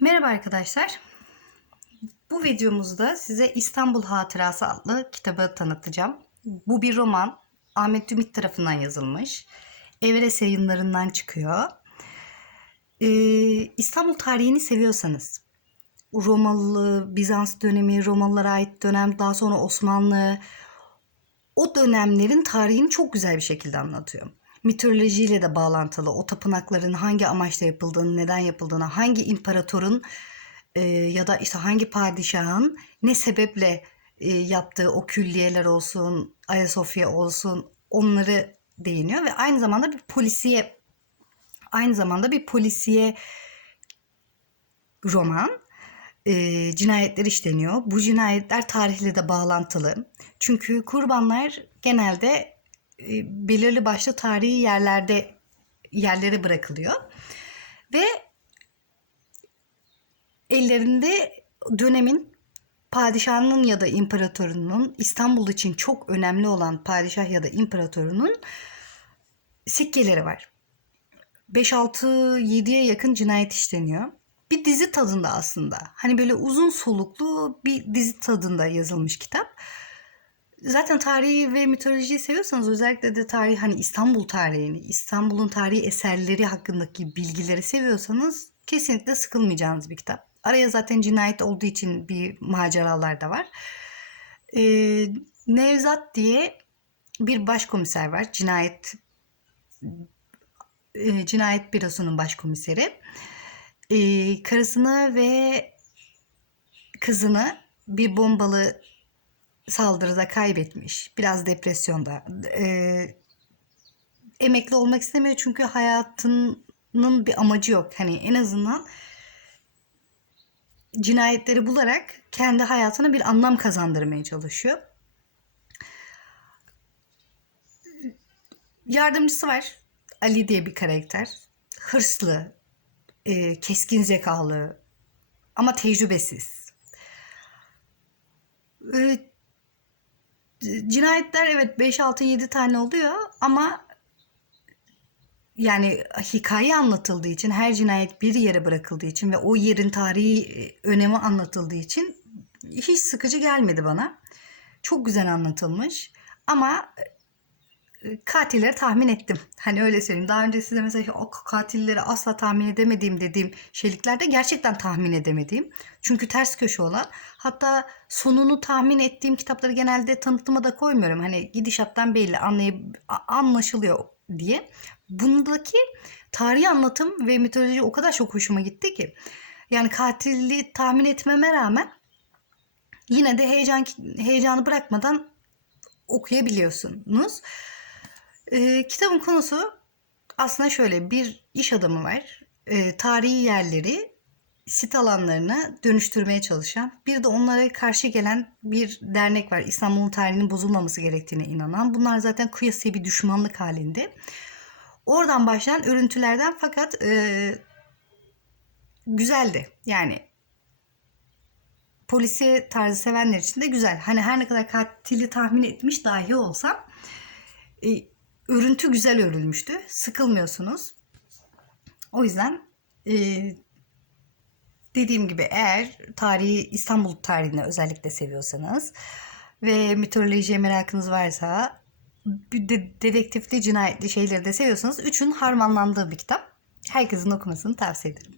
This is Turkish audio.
Merhaba arkadaşlar. Bu videomuzda size İstanbul Hatırası adlı kitabı tanıtacağım. Bu bir roman. Ahmet Ümit tarafından yazılmış. Everest yayınlarından çıkıyor. Ee, İstanbul tarihini seviyorsanız, Romalı, Bizans dönemi, Romalılara ait dönem, daha sonra Osmanlı, o dönemlerin tarihini çok güzel bir şekilde anlatıyor. Mitolojiyle de bağlantılı. O tapınakların hangi amaçla yapıldığını, neden yapıldığını, hangi imparatorun e, ya da işte hangi padişahın ne sebeple e, yaptığı o külliyeler olsun, Ayasofya olsun onları değiniyor ve aynı zamanda bir polisiye aynı zamanda bir polisiye roman e, cinayetler işleniyor. Bu cinayetler tarihle de bağlantılı. Çünkü kurbanlar genelde belirli başlı tarihi yerlerde yerlere bırakılıyor ve ellerinde dönemin padişahının ya da imparatorunun İstanbul için çok önemli olan padişah ya da imparatorunun sikkeleri var. 5-6-7'ye yakın cinayet işleniyor. Bir dizi tadında aslında. Hani böyle uzun soluklu bir dizi tadında yazılmış kitap. Zaten tarihi ve mitolojiyi seviyorsanız özellikle de tarih hani İstanbul tarihini, İstanbul'un tarihi eserleri hakkındaki bilgileri seviyorsanız kesinlikle sıkılmayacağınız bir kitap. Araya zaten cinayet olduğu için bir maceralar da var. Ee, Nevzat diye bir başkomiser var. Cinayet e, cinayet bürosunun başkomiseri. Ee, karısını ve kızını bir bombalı saldırıda kaybetmiş. Biraz depresyonda. Ee, emekli olmak istemiyor çünkü hayatının bir amacı yok. Hani en azından cinayetleri bularak kendi hayatına bir anlam kazandırmaya çalışıyor. Yardımcısı var. Ali diye bir karakter. Hırslı, e, keskin zekalı ama tecrübesiz. E, cinayetler evet 5 6 7 tane oluyor ama yani hikaye anlatıldığı için her cinayet bir yere bırakıldığı için ve o yerin tarihi önemi anlatıldığı için hiç sıkıcı gelmedi bana. Çok güzel anlatılmış ama katilleri tahmin ettim. Hani öyle söyleyeyim. Daha önce size mesela o katilleri asla tahmin edemediğim dediğim şeyliklerde gerçekten tahmin edemediğim. Çünkü ters köşe olan. Hatta sonunu tahmin ettiğim kitapları genelde tanıtıma da koymuyorum. Hani gidişattan belli anlayıp anlaşılıyor diye. Bundaki tarihi anlatım ve mitoloji o kadar çok hoşuma gitti ki. Yani katili tahmin etmeme rağmen yine de heyecan heyecanı bırakmadan okuyabiliyorsunuz. Ee, kitabın konusu aslında şöyle bir iş adamı var. Ee, tarihi yerleri sit alanlarına dönüştürmeye çalışan bir de onlara karşı gelen bir dernek var. İstanbul'un tarihinin bozulmaması gerektiğine inanan. Bunlar zaten kıyasıya bir düşmanlık halinde. Oradan başlayan örüntülerden fakat e, güzeldi. Yani polisiye tarzı sevenler için de güzel. Hani her ne kadar katili tahmin etmiş dahi olsam e, örüntü güzel örülmüştü. Sıkılmıyorsunuz. O yüzden e, dediğim gibi eğer tarihi İstanbul tarihini özellikle seviyorsanız ve mitolojiye merakınız varsa de dedektifli cinayetli şeyleri de seviyorsanız üçün harmanlandığı bir kitap. Herkesin okumasını tavsiye ederim.